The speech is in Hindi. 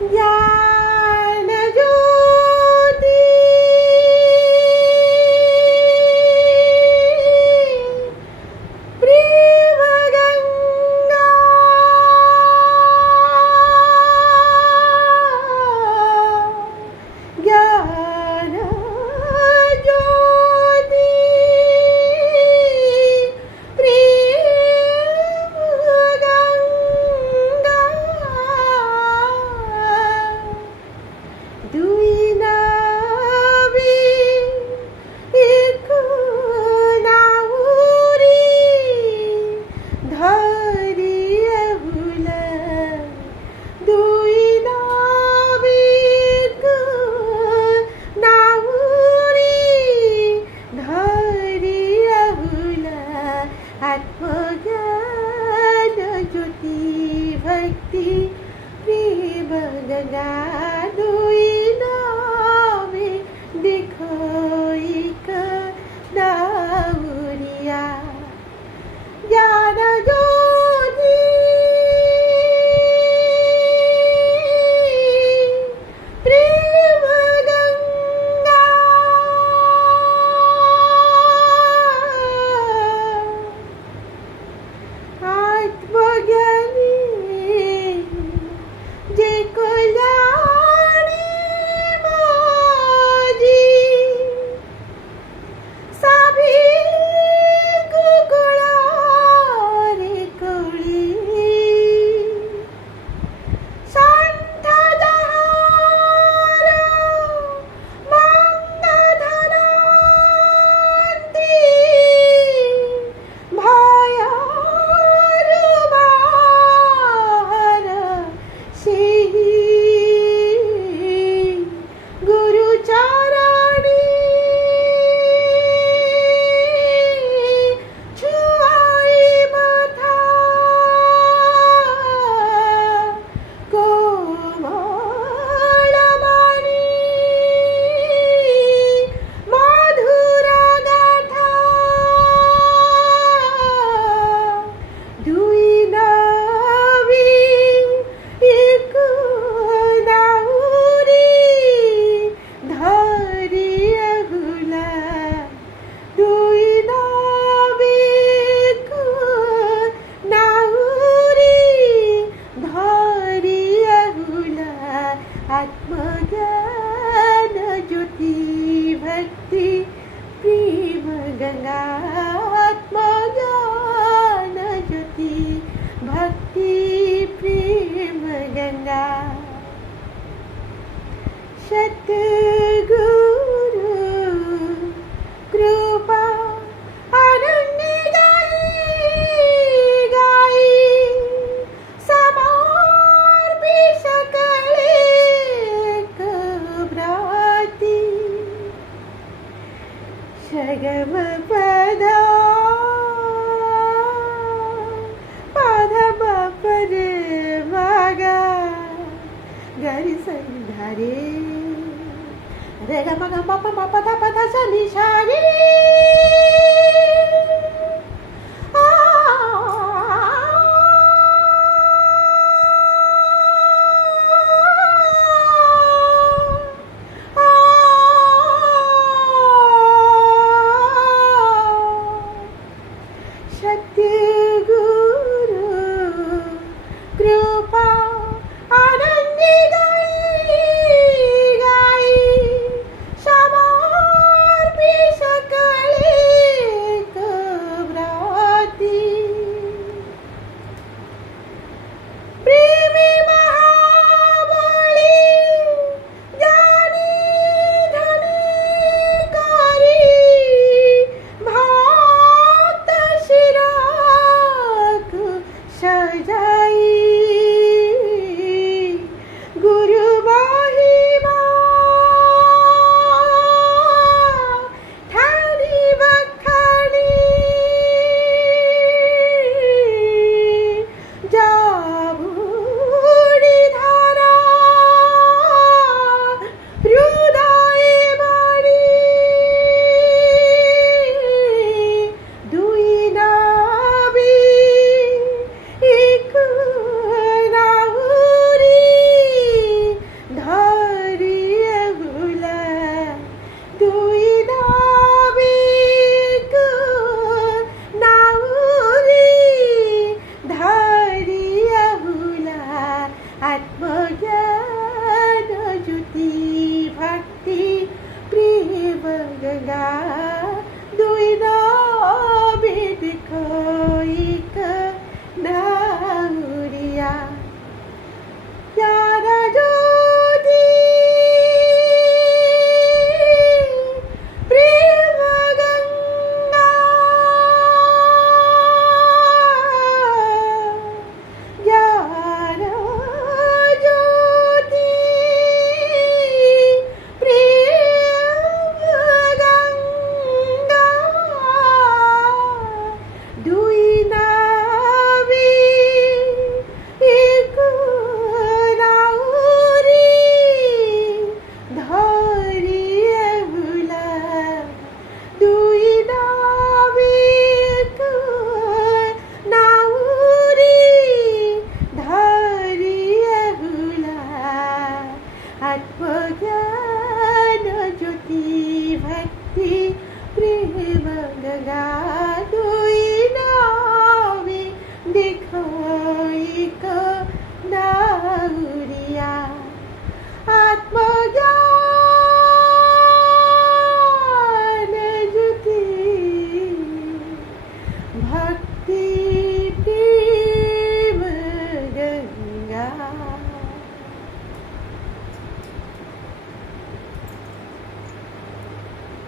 ज्ञान ज्योति प्रेम गंगा ज्ञान ज्योति प्रेम गंगा दुई नावी एक नाउरी धरिया हुला दुई नावी एक नाउरी धरिया हुला आत्मज्ञान ज्योति भक्ति प्रेम गंगा दुई नावे देखो एक नाउरिया ज्ञान ज्योति प्रेम गंगा आत्मज्ञानी जे कल्याणी माझी साभी गुगुळारे कळी शांत दहार मंगधनांती भयार बाहर सेही गुरुचरणी छुआई माथा कोमलमणि मधुर गाथा दुई नावी एक नाउरी धरिया हुला दुई नावी एक नाउरी धरिया हुला आत्मज्ञान ज्योति भक्ति प्रेम गंगा आत्मज्ञान ज्योति भक्ति प्रेम गंगा सतगुरु कृपा अनन्य गाई समर्पी सकले कब्राती शगम पदा पाधम पर मागा गरी संधारे रे ग म ग म प म प ध प ध स नि सा रे